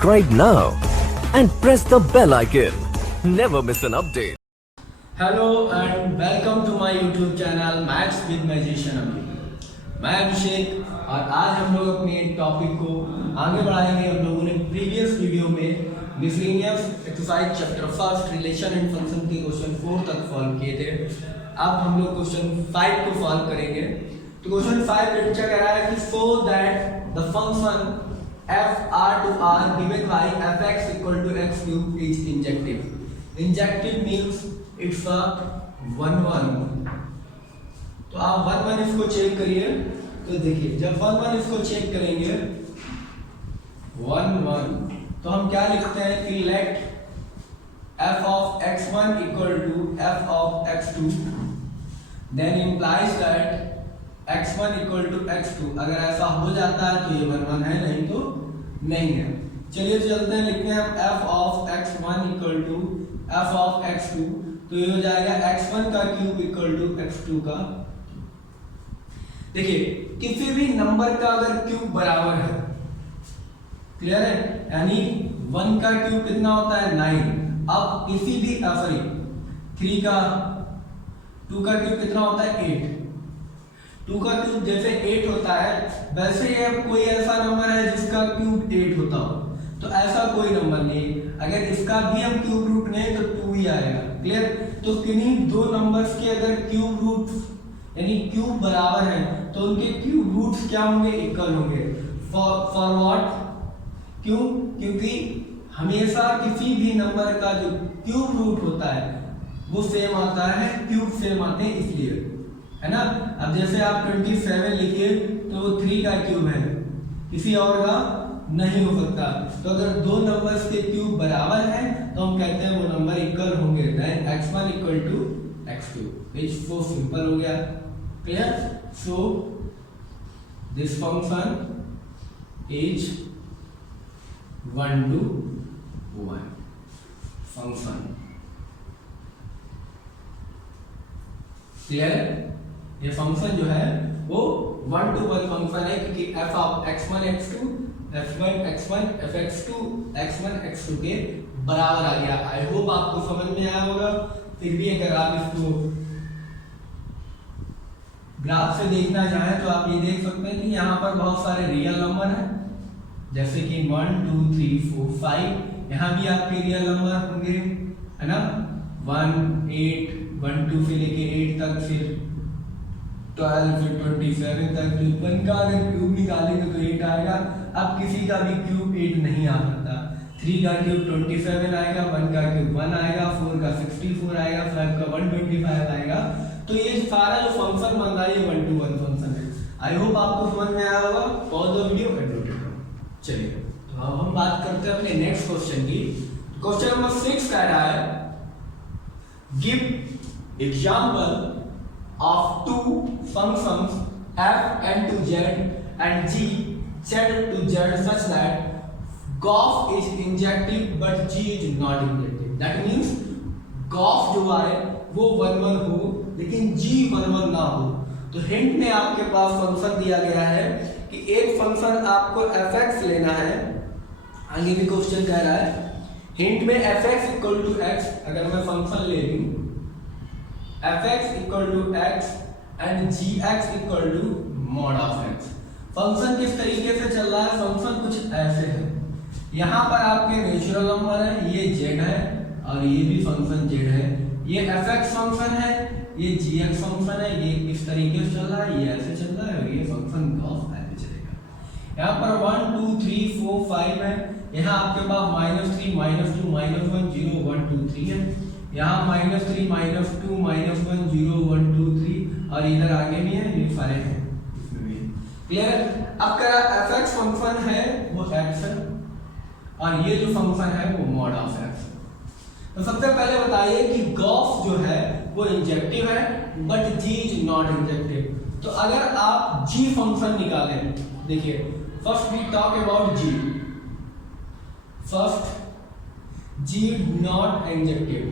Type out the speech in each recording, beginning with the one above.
Subscribe now and press the bell icon. Never miss an update. Hello and welcome to my YouTube channel maths with magician Abhi. मैं अभिषेक और आज हम लोग अपने topic को आगे बढ़ाएंगे। हम लोगों ने प्रीवियस वीडियो में miscellaneous exercise chapter first relation and function के क्वेश्चन 4 तक सॉल्व किए थे। अब हम लोग क्वेश्चन 5 को सॉल्व करेंगे। तो क्वेश्चन 5 में क्या कह रहा है कि so that the function f r to r given by f(x) equal to x cube is injective. Injective means it's a 1-1। तो आप 1-1 इसको चेक करिए। तो देखिए जब 1-1 इसको चेक करेंगे 1-1 तो हम क्या लिखते हैं कि late f of x1 equal to f of x2 then implies that x1 equal to x2। अगर ऐसा हो जाता है तो ये 1-1 है, नहीं तो नहीं है। चलिए चलते हैं, लिखते हैं हम f of x1 equal to f of x2। तो ये हो जाएगा x1 का क्यूब इक्वल टू x2 का। देखिए किसी भी नंबर का अगर क्यूब बराबर है, क्लियर है, यानी 1 का क्यूब कितना होता है 9। अब किसी भी 3 का 2 का क्यूब कितना होता है 8। 2 का क्यूब जैसे 8 होता है वैसे ही अब कोई ऐसा नंबर है जिसका क्यूब 8 होता हो, तो ऐसा कोई नंबर नहीं। अगर इसका भी हम क्यूब रूट लें तो 2 ही आएगा, क्लियर। तो किन्हीं दो नंबर्स के अगर क्यूब रूट यानी क्यूब बराबर है तो उनके क्यूब रूट्स क्या होंगे, इक्वल होंगे। फॉर व्हाट, क्यों? क्योंकि हमेशा किसी भी नंबर का जो क्यूब रूट होता है वो सेम आता है, क्यूब सेम आते हैं इसलिए, है ना। अब जैसे आप 27 लिखिए तो वो 3 का क्यूब है, किसी और का नहीं हो सकता। तो अगर दो नंबर्स के क्यूब बराबर है तो हम कहते हैं वो नंबर इक्वल होंगे। Then x1 equal to x2। It's so simple हो गया, clear. So this function is 1-to-1 function, clear. ये फंक्शन जो है वो 1-to-1 फंक्शन है क्योंकि f of x1 x2 f1 fx2 x1 x2 के बराबर आ गया। आई होप आपको समझ में आया होगा। फिर भी अगर आप इसको ग्राफ से देखना चाहें तो आप ये देख सकते हैं कि यहाँ पर बहुत सारे रियल नंबर हैं, जैसे कि 1 2 3 4 5। यहाँ भी आपके रियल नंबर होंगे, है ना। 1 8 1 2 से लेके 8 तक, फिर 12 फिर 27 तक। जो 1 का अगर क्यूब निकालेंगे तो 8 आएगा। अब किसी का भी क्यूब 8 नहीं आ सकता। 3 का क्यूब 27 आएगा, 1 का क्यूब 1 आएगा, 4 का 64 आएगा, 5 का 125 आएगा। तो ये सारा जो फंक्शन बन रहा है ये 1-to-1 फंक्शन है। आई होप आपको समझ में आया होगा। Pause the video and note it down. चलिए तो अब हम बात करते हैं अपने नेक्स्ट क्वेश्चन की। क्वेश्चन नंबर 6 कह रहा है give example of two functions f n to z and g z to z such that golf is injective but g is not injective। That means golf जो है वो 1-1 हो लेकिन g 1-1 ना हो। तो हिंट में आपके पास फंक्शन दिया गया है कि एक फंक्शन आपको f(x) लेना है। आगे भी क्वेश्चन कह रहा है हिंट में f(x) इक्वल टू x। अगर मैं फंक्शन ले लूं f(x) equal to x and gx equal to mod of x। Function किस तरीके से चल रहा है, फंक्शन कुछ ऐसे है। यहाँ पर आपके नेचुरल नंबर है, ये z है और ये भी फंक्शन z है। ये f(x) फंक्शन है, ये gx फंक्शन है। ये इस तरीके से चल रहा है, ये ऐसे चल रहा है और ये फंक्शन golf ऐसे चलेगा। यहाँ पर 1 2 3 4 5 है। यहाँ आपके पास -3 -2 -1 0 1 2 3 है। यहाँ -3 -2 -1 0 1 2 3 और इधर आगे भी है, ये सारे हैं इसमें भी, क्लियर। अब कह f(x) फंक्शन है वो x है और ये जो फंक्शन है वो mod ऑफ x। तो सबसे पहले बताइए कि golf जो है वो इंजेक्टिव है but g is not injective. तो अगर आप g फंक्शन निकालें, देखिए first we talk about g। First g not injective.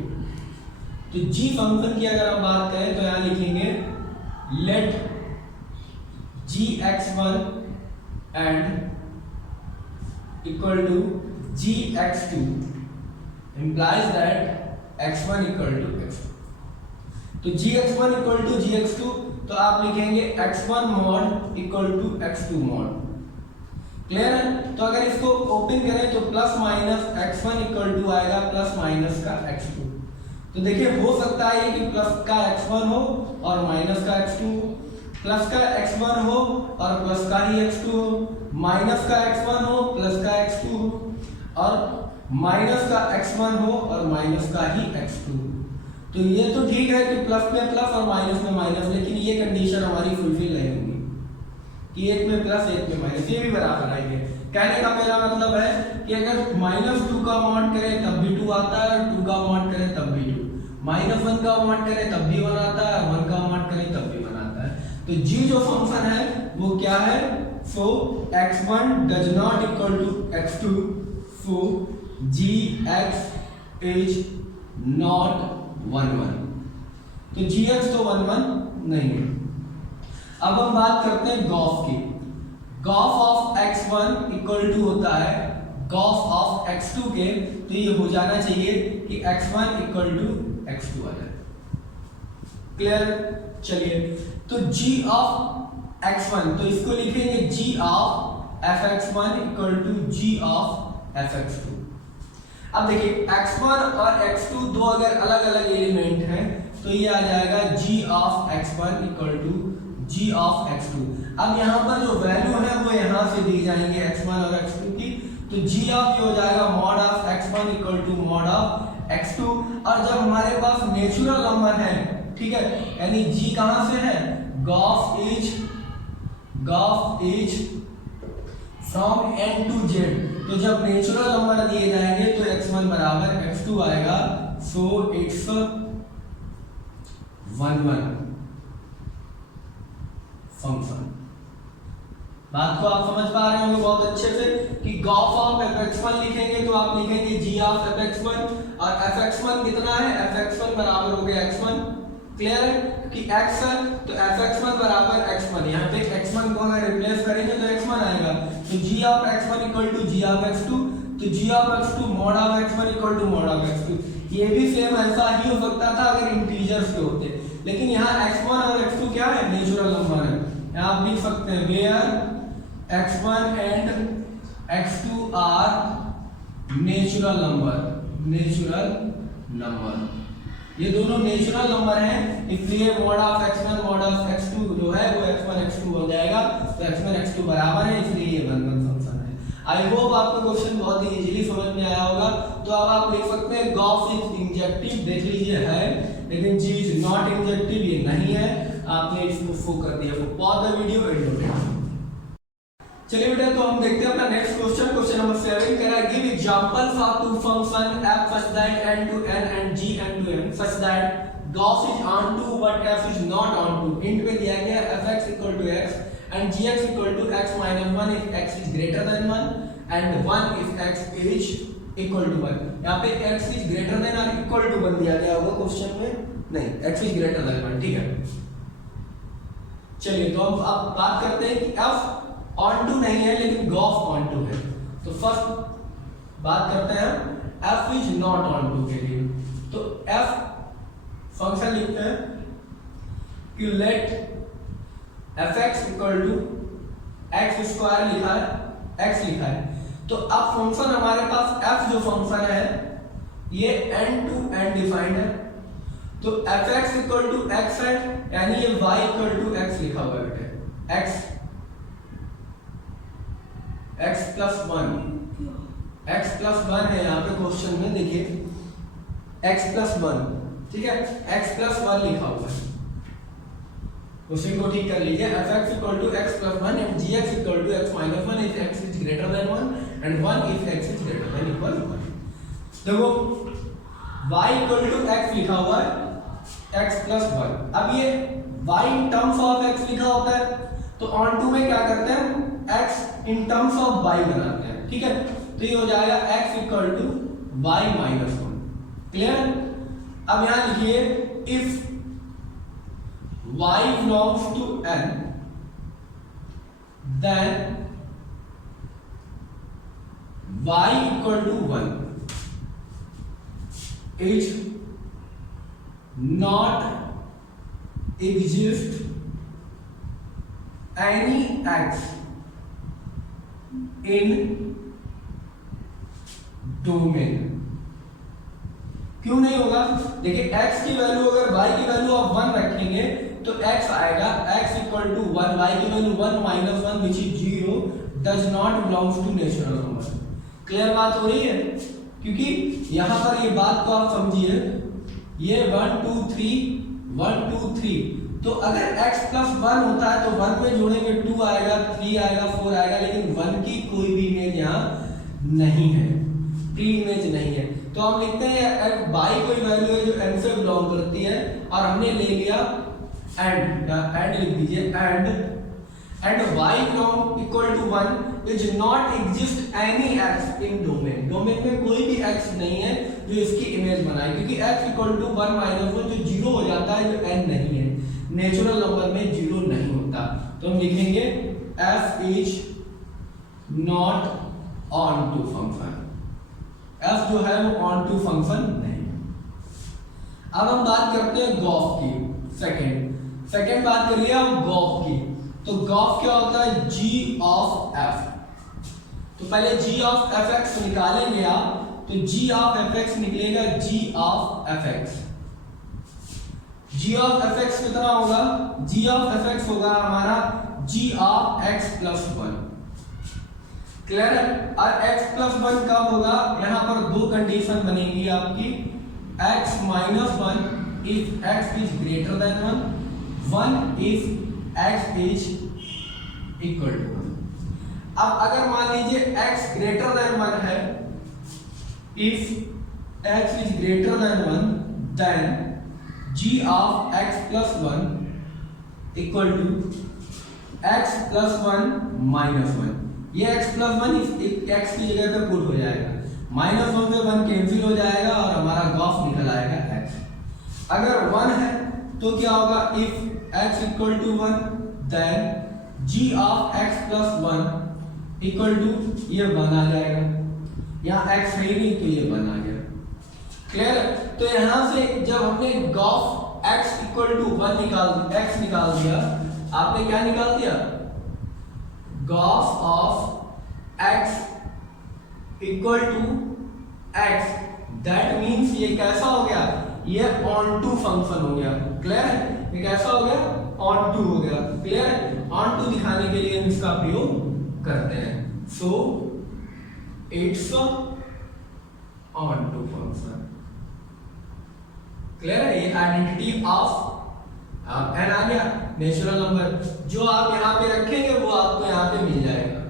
तो g फंक्शन की अगर हम बात करें तो यहां लिखेंगे let gx1 and equal to gx2 implies that x1 equal to x2. तो gx1 equal to gx2, तो आप लिखेंगे x1 mod equal to x2 mod. Clear है? तो अगर इसको ओपन करें तो plus minus x1 equal to आएगा प्लस माइनस का x2. तो देखिए हो सकता है कि प्लस का x1 हो और माइनस का x2, प्लस का x1 हो और प्लस का ही x2 हो, माइनस का x1 हो प्लस का x2 हो, और माइनस का x1 हो और माइनस का ही x2. तो ये तो ठीक है कि प्लस में प्लस और माइनस में माइनस, लेकिन ये कंडीशन हमारी फुलफिल नहीं होगी कि एक में प्लस एक में माइनस, ये भी बराबर आएंगे. कहने का मेरा मतलब है कि अगर -2 का मॉड करें तब भी 2 आता है, 2 का मॉड करें तब भी 2, -1 का मॉड करें तब भी 1 आता है, 1 का मॉड करें तब भी 1 आता है. तो g जो फंक्शन है वो क्या है? So x1 does not equal to x2, so gx is not 1 1. तो gx तो 1 1 नहीं है. अब हम बात करते हैं गॉफ की. Gauff of x1 equal to होता है गॉफ ऑफ x2 के, तो ये हो जाना चाहिए कि x1 इक्वल टू x2 आ जाए. क्लियर? चलिए, तो g ऑफ x1, तो इसको लिखेंगे g of fx1 equal to g of fx2. अब देखिए x1 और x2 दो अगर अलग अलग एलिमेंट हैं तो ये आ जाएगा g of x1 equal to g of x2. अब यहाँ पर जो वैल्यू है वो यहाँ से दी जाएंगे x1 और x2 की, तो g ऑफ ये हो जाएगा mod of x1 equal to mod of x2. और जब हमारे पास नेचुरल नंबर है, ठीक है, यानी g कहाँ से है? G of is from n to z. तो जब नेचुरल नंबर दिए जाएंगे तो x1 बराबर x2 आएगा, सो इट्स 1 1 फंक्शन. बात को आप समझ पा रहे होंगे बहुत अच्छे से कि गॉफ ऑफ fx1 लिखेंगे तो आप लिखेंगे g ऑफ fx1, और fx1 कितना है? fx1 बराबर हो गया x1. क्लियर है कि x है तो fx1 बराबर x1, यहाँ पे x1 को अगर रिप्लेस करेंगे तो x1 आएगा. तो g of x1 equal to g of x2, तो g of x2 mod of x1 equal to mod of x2. ये भी सेम ऐसा ही हो सकता था अगर इंटीजर्स के होते, लेकिन यहाँ x1 और x2 क्या है? नेचुरल नंबर है. यहाँ आप लिख सकते हैं where x1 and x2 are natural number. ये दोनों नेचुरल नंबर हैं, इसलिए mod of x1 mod of x2 जो है वो x1 x2 हो जाएगा. तो x1 x2 बराबर है, इसलिए ये 1 1 फंक्शन है. आई होप आपको क्वेश्चन बहुत ही इजीली समझ में आया होगा. तो अब आप लिख सकते हैं गॉफ इज इंजेक्टिव, देख लीजिए है, लेकिन g इज नॉट इंजेक्टिव, ये नहीं है. आपने इसको फो कर दिया. Pause the video and note it. चलिए बेटा, तो हम देखते हैं अपना नेक्स्ट क्वेश्चन. क्वेश्चन नंबर 7 कह रहा है give examples of two function f such that n to n and g n to m such that gauss is onto but f is not onto. int पे दिया गया fx equal to x and gx equal to x minus 1 if x is greater than 1 and 1 if x is equal to 1. यहाँ पे x is greater than और equal to 1 दिया गया होगा question में, नहीं x is greater than 1. ठीक है, चलिए तो हम अब बात करते हैं कि f ऑन टू नहीं है लेकिन गॉफ ऑन टू है. तो फर्स्ट बात करते हैं f is not onto के लिए. तो f फंक्शन लिखते हैं कि let fx equal to x square लिखा है, x लिखा है. तो अब फंक्शन हमारे पास f जो फंक्शन है ये n टू n डिफाइंड है. तो fx इक्वल टू x है, यानी ये y इक्वल टू x लिखा हुआ है बेटे. x प्लस 1 है यहाँ पे क्वेश्चन में, देखिए x प्लस 1, ठीक है, x प्लस 1 लिखा हुआ है. क्वेश्चन को ठीक कर लीजिए. fx equal to x plus 1 and gx equal to x minus 1 if x is greater than 1 and 1 if x is greater than equal 1. देखो y इक्वल टू x लिखा हुआ है, x प्लस 1. अब ये y in terms of x लिखा होता है, तो ऑन टू में क्या करते हैं x in terms of y बनाते हैं. ठीक है, तो ये हो जाएगा x equal to y minus 1. Clear? अब यहां लिखिए if y belongs to n then y equal to 1 is not exist any x in domain. क्यों नहीं होगा? देखिए x की वैल्यू अगर y की वैल्यू आप 1 रखेंगे तो x आएगा x इक्वल टू 1, y की value 1 minus 1 which is 0 does not belongs to natural number. Clear बात हो रही है? क्योंकि यहां पर ये बात को आप समझिए, ये 1 2 3 1 2 3, तो अगर x प्लस 1 होता है तो 1 में जोड़ेंगे 2 आएगा, 3 आएगा, 4 आएगा, लेकिन 1 की कोई भी इमेज यहाँ नहीं है, प्री इमेज नहीं है। तो हम लिखते हैं y कोई वैल्यू है जो n से बिलोंग करती है, और हमने ले लिया एंड लिख दीजिए and y belong equal to 1 is not exist any x in domain. Domain में कोई भी x नहीं है जो इसकी इमेज बनाए, क्योंकि x इक्वल टू 1 माइनस 1 जो 0 हो जाता है, जो n नहीं है, नेचुरल नंबर में 0 नहीं होता। तो हम लिखेंगे f is not onto function, f जो है वो ऑन टू फंक्शन नहीं। अब हम बात करते हैं गॉफ की, सेकंड बात करिए हम गॉफ की। तो गॉफ क्या होता है? g of f। तो पहले g ऑफ fx निकालेंगे आप, तो g ऑफ fx निकलेगा g of fx। g of fx कितना होगा? g ऑफ fx होगा हमारा g of x plus 1। Clear है? और x प्लस 1 कब होगा? यहां पर दो कंडीशन बनेगी आपकी, x minus 1 if x is greater than 1 if x is equal to 1। अब अगर मान लीजिए x ग्रेटर देन 1 है, if x is greater than 1 then g of x plus 1 equal to x plus 1 minus 1। ये x plus 1 x की जगह पे put हो जाएगा, माइनस 1 से 1 कैंसिल हो जाएगा और हमारा गॉफ निकल आएगा x। अगर 1 है तो क्या होगा? If x equal to 1 then g of x plus 1 equal to ये 1 आ जाएगा, यहाँ x है ही नहीं तो ये 1 आ गया। क्लियर? तो यहां से जब हमने g of x equal to 1 x निकाल दिया, आपने क्या निकाल दिया? G of of x equal to x। That means ये कैसा हो गया? ये ऑन टू फंक्शन हो गया। क्लियर है? ये कैसा हो गया? ऑन टू हो गया। क्लियर है? ऑन टू दिखाने के लिए हम इसका प्रयोग करते हैं। So it's onto function. Clear है? ये आइडेंटिटी ऑफ एन आ गया, नेचुरल नंबर। जो आप यहाँ पे रखेंगे वो आपको यहाँ पे मिल जाएगा।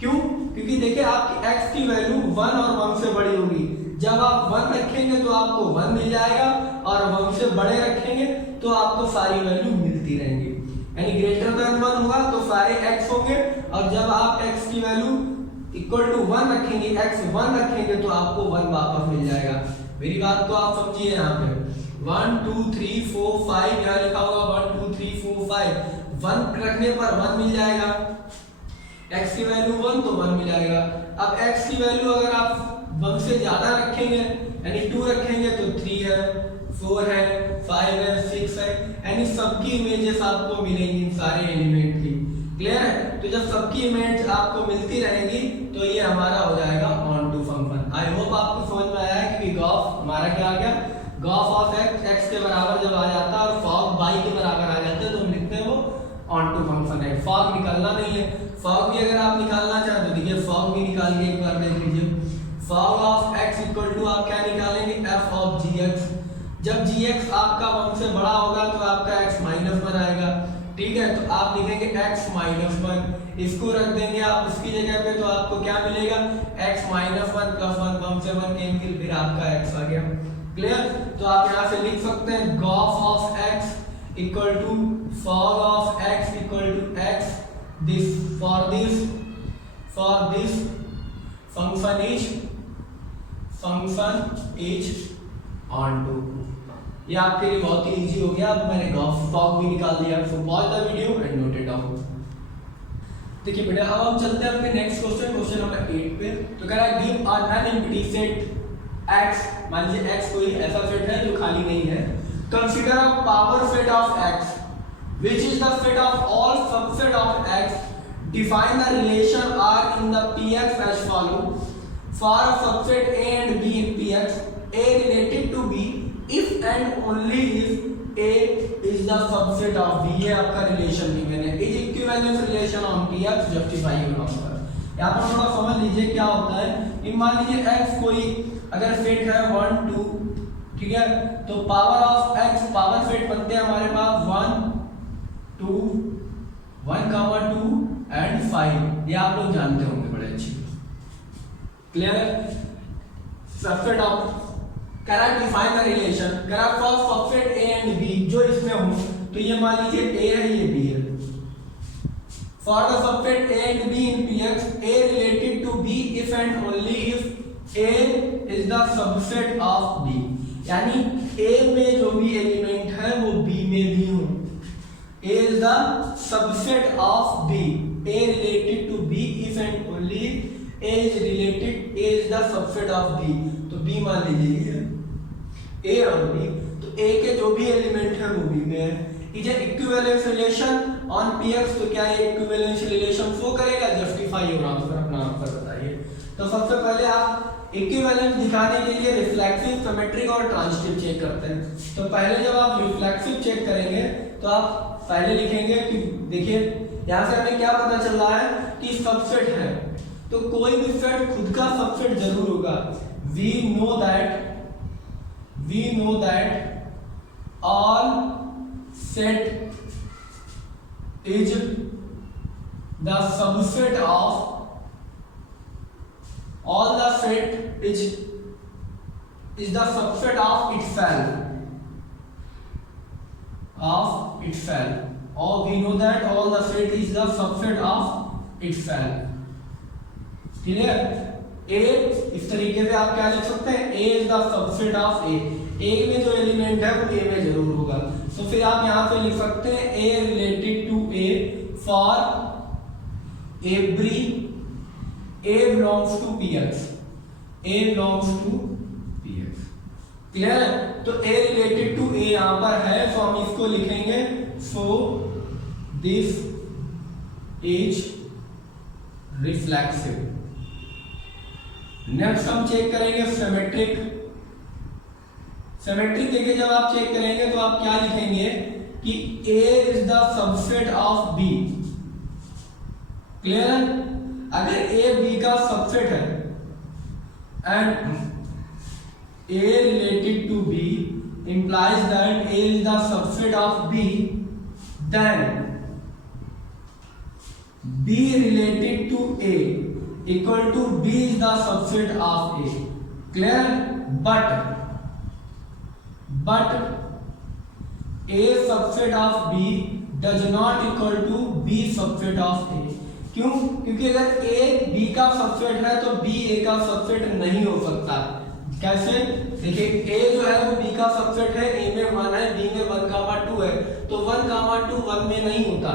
क्यों? क्योंकि देखिए आपकी x की वैल्यू 1 और 1 से बड़ी होगी। जब आप 1 रखेंगे तो आपको 1 मिल जाएगा, और 1 से बड़े रखेंगे तो आपको सारी वैल्यू मिलती रहेंगी। यानी ग्रेटर देन 1 होगा तो सारे x होंगे, और जब आप x की वैल्यू इक्वल टू 1 रखेंगे, x 1 रखेंगे तो आपको 1 वापस मिल जाएगा। मेरी बात को आप समझिए, यहाँ पे 1 2 3 4 5 यहाँ लिखा होगा 1 2 3 4 5। 1 रखने पर 1 मिल जाएगा, x की वैल्यू 1 तो 1 मिल जाएगा। अब x की वैल्यू अगर आप 1 से ज्यादा रखेंगे, यानी 2 रखेंगे तो 3 है, 4 है, 5 है, 6 है, यानी सबकी इमेजेस आपको मिलेंगी इन सारे एलिमेंट की। क्लियर है? तो जब सबकी इमेज आपको मिलती रहेगी तो ये हमारा हो जाएगा onto function. I hope आपको समझ में आया है, क्योंकि गॉफ हमारा क्या आ गया? गॉफ ऑफ x के बराबर जब आ जाता है और फॉग y के बराबर आ जाता है तो हम लिखते हैं वो ऑन टू फंक्शन है। फॉग निकालना नहीं है, फॉग भी अगर आप निकालना चाहें तो देखिए फॉग भी निकाल के एक बार देख लीजिए। Fog of x equal to आप क्या निकालेंगे? f of gx। जब gx आपका 1 से बड़ा होगा तो आपका x माइनस 1 आएगा। ठीक है? तो आप लिखेंगे x माइनस 1, इसको रख देंगे आप उसकी जगह पे, तो आपको क्या मिलेगा? x माइनस 1 प्लस 1, 1 से 1 कैंसिल, फिर आपका x आ गया। क्लियर? तो आप यहाँ से लिख सकते हैं gof of x equal to fog of x equal to x this for this function is onto. ये आपके लिए बहुत ही इजी हो गया। अब मैंने गॉफ फॉग भी निकाल दिया। So pause the video and note it down. देखिए बेटा अब हम चलते हैं अपने नेक्स्ट क्वेश्चन नंबर 8 पे। तो कह रहा है give a non empty set x, मान लीजिए x कोई ऐसा सेट है जो खाली नहीं है। Consider a power set of x which is the set of all subset of x. Define the relation R in the Px as follow. For a subset A and B in Px, A related to B if and only if A is the subset of B. ये आपका relation given है। Is equivalence relation on Px justify होगा पर। यहाँ पर थोड़ा समझ लीजिए क्या होता है कि मान लीजिए x कोई अगर सेट है 1 2, ठीक है, तो power of x power set बनते हैं हमारे पास 1 2 1 2 एंड 5। ये आप लोग जानते होंगे बड़े अच्छी। क्लियर है? Subset of correct define the relation correct of subset A and B जो इसमें हो, तो ये मान लीजिए ए है ये बी है। For the subset A and B in Px, A related to B if and only if A is the subset of B। यानी A में जो भी एलिमेंट है वो B में भी हो। A is the subset of B. A related to B if and only A is related, A is the subset of B. तो B मान लीजिए A और B, तो A के जो भी एलिमेंट है वो B में है। Is equivalence relation on Px, तो क्या ये इक्विवेलेंस रिलेशन शो करेगा? जस्टिफाई और आंसर अपना आंसर बताइए। तो सबसे पहले आप इक्विवेलेंस दिखाने के लिए रिफ्लेक्सिव, सिमेट्रिक और ट्रांजिटिव चेक करते हैं। तो पहले जब आप रिफ्लेक्सिव चेक करेंगे तो आप पहले लिखेंगे कि देखिए यहाँ से हमें क्या पता चल रहा है कि सबसेट है, तो कोई भी सेट खुद का सबसेट जरूर होगा। We know that all set is the subset of all the set is the subset of itself, or we know that all the set is the subset of itself। Clear? A इस तरीके से आप क्या लिख सकते हैं? A is the subset of A। A में जो एलिमेंट है वो A में जरूर होगा। तो फिर आप यहाँ पे लिख सकते हैं A related to A for every A belongs to Px। A belongs to Px। Clear है? तो A related to A यहाँ पर है, तो हम इसको लिखेंगे so this is reflexive। Next हम चेक करेंगे सिमेट्रिक। सिमेट्रिक देखिए जब आप चेक करेंगे तो आप क्या लिखेंगे कि A is the subset of B। Clear है? अगर A B का सबसेट है and A related to B implies that A is the subset of B, then B related to A equal to B is the subset of A। clear? but A subset of B does not equal to B subset of A। क्यों? क्योंकि अगर A B का subset है तो B A का subset नहीं हो सकता। कैसे? देखिए A जो है वो B का सबसेट है, A में 1 है, B में 1, 2 है, तो 1, 2 1 में नहीं होता।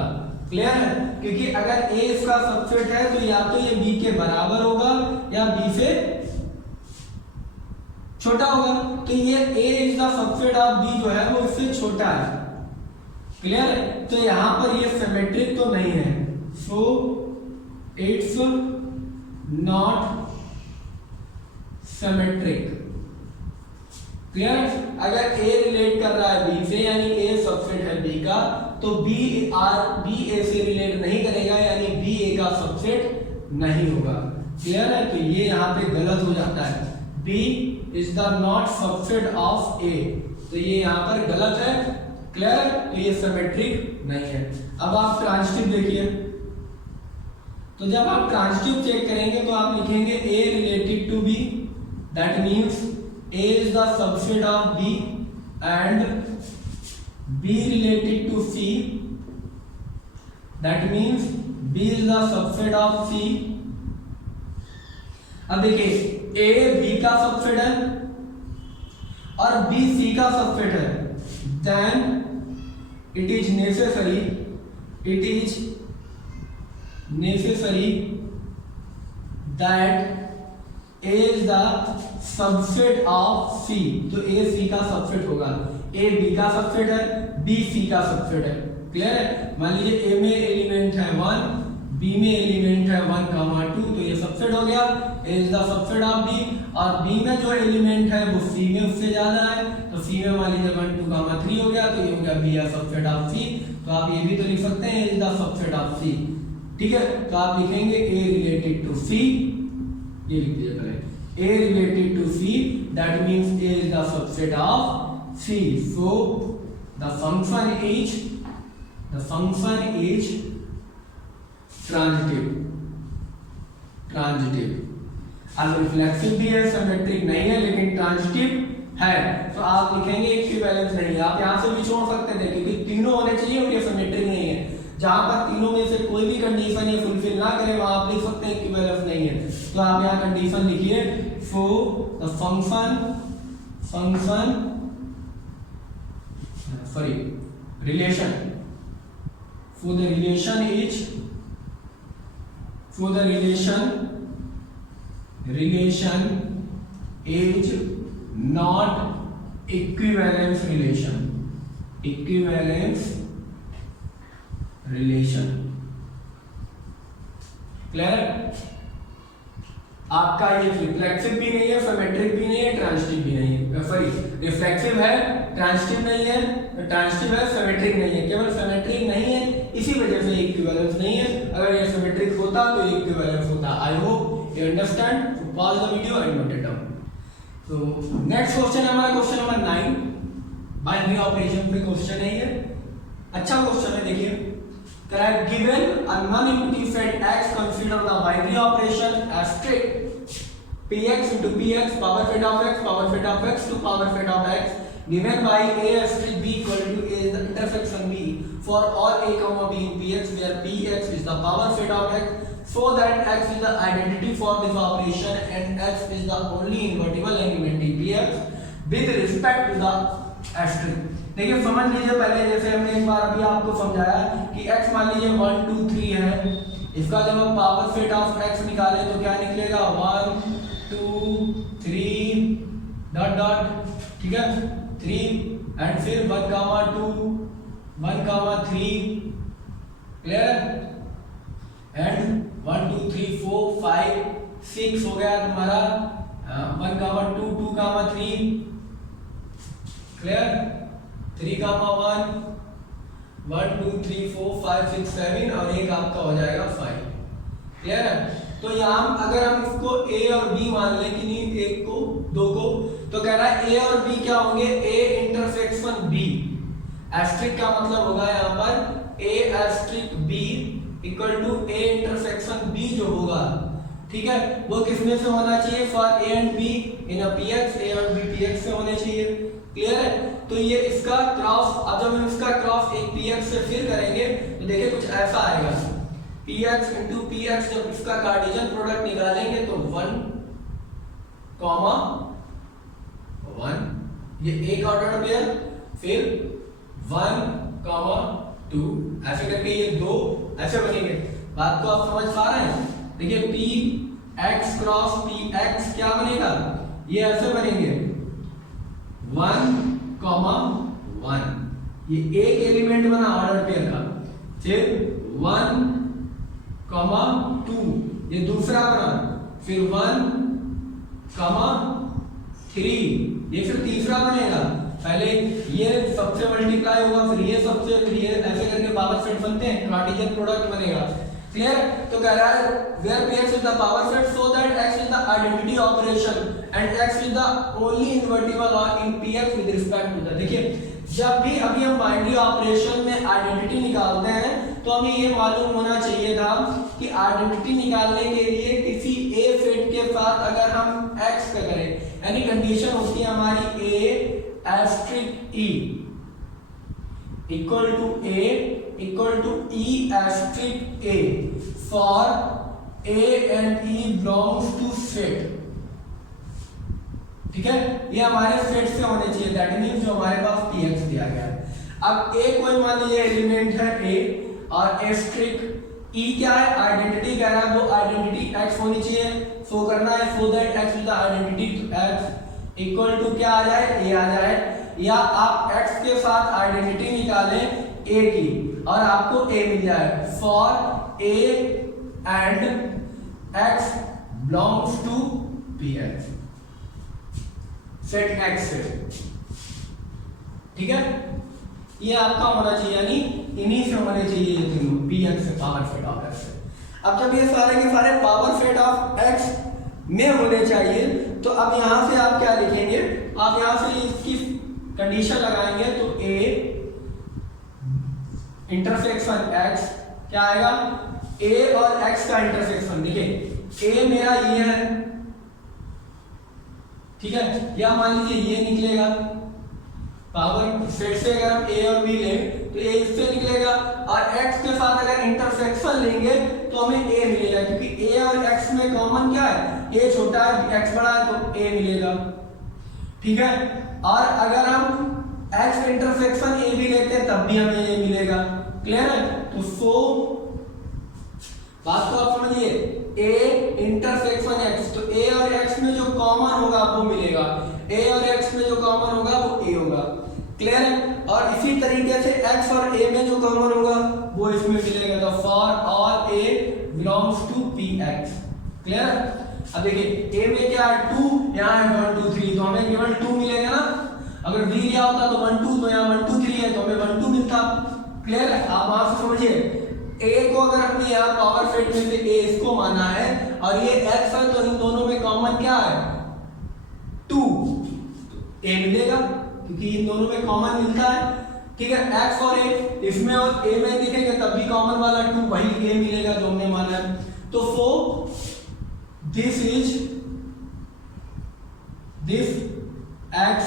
क्लियर है? क्योंकि अगर A इसका सबसेट है तो या तो ये B के बराबर होगा या B से छोटा होगा। तो ये A is the subset of B जो है वो इससे छोटा है। क्लियर है? तो यहाँ पर ये सिमेट्रिक तो नहीं है, so it's not symmetric. Clear? अगर A रिलेट कर रहा है B से यानी A सबसेट है B का, तो B A से रिलेट नहीं करेगा यानी B A का सबसेट नहीं होगा। क्लियर है? तो ये यहाँ पे गलत हो जाता है, B is the not subset of A, तो ये यहाँ पर गलत है। क्लियर? तो ये सिमेट्रिक नहीं है। अब आप ट्रांजिटिव देखिए, तो जब आप ट्रांजिटिव चेक करेंगे तो आप लिखेंगे A related to B, that means A is the subset of B and B related to C, that means B is the subset of C। अब देखिए A B का सबसेट है और B C का सबसेट है, then it is necessary that A is the subset of C, तो A C का subset होगा, A B का सबसेट है, B C का सबसेट है, क्लियर है। मान लीजिए A में एलिमेंट है 1, B में एलिमेंट है 1, 2, तो ये सबसेट हो गया, A is the subset of B, और B में जो एलिमेंट है वो C में उससे ज्यादा है, तो C में मान लीजिए 1, 2, 3 हो गया, तो ये हो गया B is subset of C। तो आप ये भी तो लिख सकते हैं A is the subset of C, ठीक है। तो आप लिखेंगे A related to C, ये लिख दीजिए पहले, A related to C, that means A is the subset of C. So the function is transitive, अब रिफ्लेक्सिव भी है, सिमेट्रिक नहीं है, लेकिन ट्रांजिटिव है, तो आप लिखेंगे इक्विवेलेंस नहीं है। आप यहाँ से भी छोड़ सकते थे क्योंकि तीनों होने चाहिए और ये सिमेट्रिक नहीं है। जहां पर तीनों में से कोई भी कंडीशन ये फुलफिल ना करे वहां आप लिख सकते हैं इक्विवेलेंस नहीं है, तो आप यहाँ कंडीशन लिखिए। So the relation is not equivalence relation, clear. आपका ये रिफ्लेक्सिव भी नहीं है, सिमेट्रिक भी नहीं है, ट्रांजिटिव भी नहीं है, सॉरी रिफ्लेक्सिव है, ट्रांजिटिव नहीं है, ट्रांजिटिव है, सिमेट्रिक नहीं है, केवल सिमेट्रिक नहीं है, इसी वजह से इक्विवेलेंस नहीं है। अगर ये सिमेट्रिक होता तो इक्विवेलेंस होता। I hope you understand, so pause the video and note it down. तो नेक्स्ट क्वेश्चन हमारा क्वेश्चन नंबर 9, बाइनरी ऑपरेशन पे क्वेश्चन है ये, अच्छा क्वेश्चन है, देखिए। Correct. Given a non-empty set X, consider the binary operation asterisk Px into Px, power set of X, power set of X to power set of X, given by A asterisk B equal to A is the intersection B for all A comma B in Px, where Px is the power set of X, so that X is the identity for this operation and X is the only invertible element in Px with respect to the asterisk। देखिए समझ लीजिए पहले, जैसे हमने एक बार अभी आपको समझाया कि x मान लीजिए 1, 2, 3 है, इसका जब हम पावर सेट ऑफ x निकालें तो क्या निकलेगा 1, 2, 3 डॉट डॉट, ठीक है 3 एंड फिर 1, 2, 1, 3, क्लियर एंड 1, 2, 3, 4, 5, 6 हो गया तुम्हारा 1, 2, 2, 3, क्लियर 3, 1, 1, 2, 3, 4, 5, 6, 7 और एक आपका हो जाएगा 5, क्लियर है। तो यहाँ अगर हम इसको A और B मान लें कि नहीं, एक को दो को, तो कह रहा है A और B क्या होंगे, A इंटरसेक्शन B, एस्ट्रिक का मतलब होगा यहाँ पर A asterisk B equal to A intersection B जो होगा, ठीक है, वो किसमें से होना चाहिए, for A and B in a Px, A और B Px से होने चाहिए, क्लियर है। तो ये इसका क्रॉस, अब जब हम इसका क्रॉस एक Px से फिर करेंगे तो देखिए कुछ ऐसा आएगा, Px into Px, जब इसका कार्टेशियन प्रोडक्ट निकालेंगे तो 1, 1 ये एक ऑर्डर पेयर, फिर 1, 2 ऐसे करके ये दो ऐसे बनेंगे। बात को आप समझ पा रहे हैं? देखिए Px क्रॉस Px क्या बनेगा, ये ऐसे बनेंगे 1, 1, ये एक एलिमेंट बना ऑर्डर पेयर का, फिर 1, 2 ये दूसरा बना, फिर 1, 3 ये फिर तीसरा बनेगा। पहले ये सबसे मल्टीप्लाई होगा, फिर ये सबसे, फिर ये ऐसे करके पावर सेट बनते हैं, कार्टेशियन प्रोडक्ट बनेगा, क्लियर। तो कह रहा है where Px is the power set so that X is the identity operation and X is the only invertible in Px with respect to the, देखिए जब भी अभी हम बाइनरी ऑपरेशन में आइडेंटिटी निकालते हैं तो हमें ये मालूम होना चाहिए था कि आइडेंटिटी निकालने के लिए किसी A सेट के साथ अगर हम X का करें, यानी कंडीशन होती है हमारी A asterisk E equal to E asterisk A for A and E belongs to set, ठीक है, ये हमारे सेट से होने चाहिए, दैट मींस जो हमारे पास Px दिया गया है। अब A कोई मान लीजिए एलिमेंट है A और एस्ट्रिक ई क्या है, आइडेंटिटी कह रहा है, वो आइडेंटिटी x होनी चाहिए, सो करना है so that x is the identity, तो x इक्वल टू क्या आ जाए, a आ जाए, या आप x के साथ आइडेंटिटी निकालें a की और आपको a मिल जाए, for a and x belongs to px, set x से, ठीक है। ये आपका होना चाहिए, यानी इन्हीं से होने चाहिए ये तीनों, px से, पावर फेट ऑफ x से। अब जब ये सारे के सारे पावर फेट ऑफ x में होने चाहिए, तो अब यहां से आप क्या लिखेंगे, आप यहां से इसकी कंडीशन लगाएंगे, तो a इंटरसेक्शन x क्या आएगा, a और x का इंटरसेक्शन, देखिए a मेरा ये है, ठीक है, या मान लीजिए ये निकलेगा पावर सेट से, अगर हम a और b लें तो a इससे निकलेगा, और x के साथ अगर इंटरसेक्शन लेंगे तो हमें a मिलेगा, क्योंकि a और x में कॉमन क्या है, a छोटा है x बड़ा है, तो a मिलेगा, ठीक है। और अगर हम x इंटरसेक्शन a भी लेते हैं तब भी हमें a मिलेगा, क्लियर है। तो सो बात को आप समझिए, a इंटरसेक्शन x, तो a और x में जो कॉमन होगा वो मिलेगा, a और x में जो कॉमन होगा वो a होगा, क्लियर है। और इसी तरीके से x और a में जो कॉमन होगा वो इसमें मिलेगा, तो for all a belongs to px, clear है। अब देखिए a में क्या है 2, यहाँ है 1 2 3, तो हमें केवल 2 मिलेगा ना, अगर b लिया होता तो 1 2, तो यहाँ 1 2 3 है तो हमें 1 2 मिलता, क्लियर है। आप वहां से समझिए, a को अगर हमने यहाँ पावर फेट में से a इसको माना है और ये x है, तो इन दोनों में कॉमन क्या है 2, तो a मिलेगा क्योंकि इन दोनों में कॉमन मिलता है, ठीक है। x और a, इसमें और a में देखेंगे तब भी कॉमन वाला 2, वही a मिलेगा जो हमने माना है। तो so this x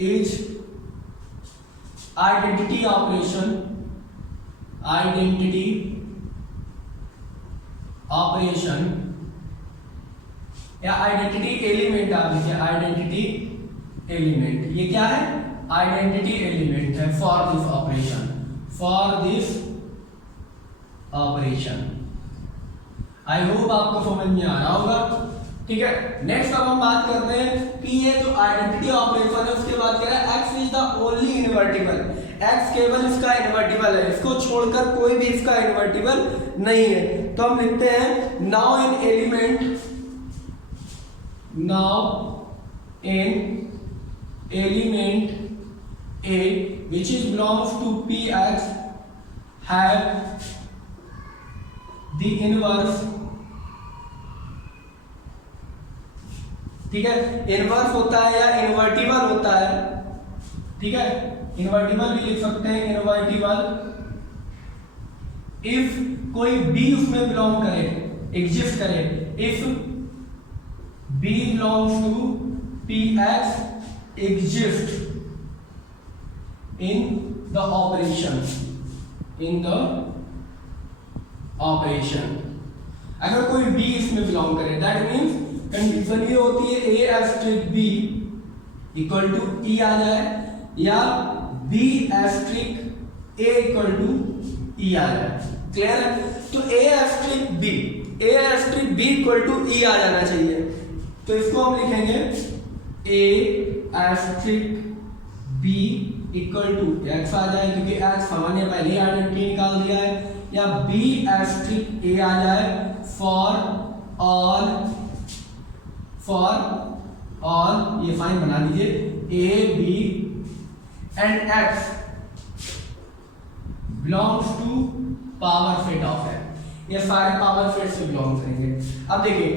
is identity operation, या आइडेंटिटी एलिमेंट, आप लिखिए आइडेंटिटी एलिमेंट, ये क्या है, आइडेंटिटी एलिमेंट है for this operation. I hope आपको समझ में आ रहा होगा, ठीक है। नेक्स्ट अब हम बात करते हैं कि ये जो आइडेंटिटी ऑपरेशन है उसके बाद क्या है, x is the only invertible, x केवल इसका इनवर्टिबल है, इसको छोड़कर कोई भी इसका इनवर्टिबल नहीं है। तो हम लिखते हैं now in element a which is belongs to px have the inverse, ठीक है, इनवर्स होता है या इनवर्टिबल होता है, ठीक है, इनवर्टिबल भी लिख सकते हैं, इनवर्टिबल इफ कोई b उसमें बिलोंग करे, एग्जिस्ट करे, if b belongs to px exist in the operation, अगर कोई b इसमें बिलोंग करे, दैट मीन्स कंडीशन ये होती है a asterisk b equal to e आ जाए, या b asterisk a equal to e आ जाए, क्लियर है। तो a asterisk b equal to e आ जाना चाहिए, तो इसको हम लिखेंगे a asterisk b equal to x आ जाए, क्योंकि x हमने पहले आइडेंटिटी निकाल दिया है, या b asterisk a आ जाए फॉर ऑल ये फाइन बना दीजिए a b and x belongs to power set of x, ये सारे पावर फेट से बिलोंग करेंगे। अब देखिए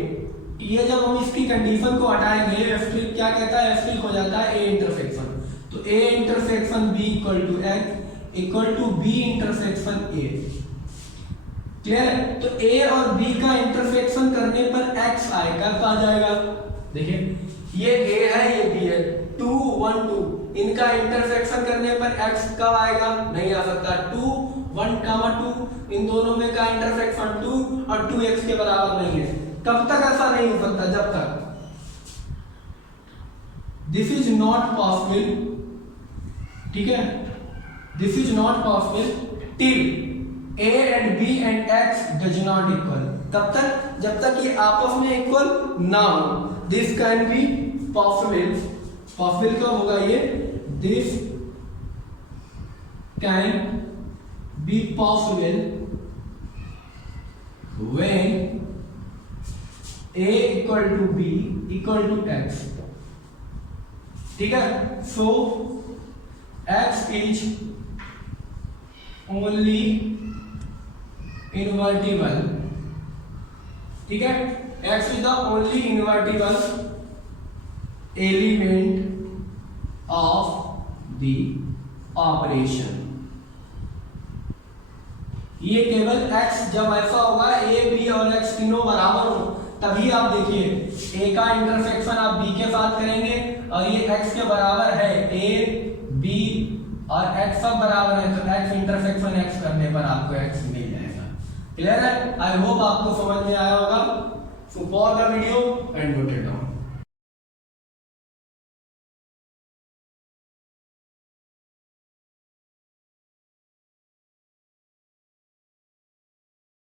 ये जब हम इसकी कंडीशन को हटाएंगे, एस्ट्रिक क्या कहता है, एस्ट्रिक हो जाता है a इंटरसेक्शन, तो a intersection b equal to x equal to b intersection a, clear है। तो a और b का इंटरसेक्शन करने पर x आएगा, कब आ जाएगा, देखिए ये a है ये b है, 2 1 2, इनका इंटरसेक्शन करने पर x कब आएगा, नहीं आ सकता, 2 1 2, इन दोनों में का इंटरसेक्शन 2 और 2x के बराबर नहीं है, कब तक ऐसा नहीं हो सकता, जब तक दिस इज नॉट पॉसिबल, ठीक है, this is not possible till A and B and X does not equal, तब तक जब तक ये आपस में इक्वल ना हो, this can be possible, possible कब होगा ये, this can be possible when A equal to B equal to X, ठीक है। सो X is only invertible, ठीक है, X is the only invertible element of the operation। ये केवल x जब ऐसा होगा a b और x तीनों बराबर हो तभी आप देखिए a का इंटरसेक्शन आप b के साथ करेंगे और ये x के बराबर है, a b और x सब बराबर है तो x इंटरसेक्शन x करने पर आपको x मिल जाएगा। क्लियर है? आई होप आपको समझ में आया होगा। So pause the video and note it down.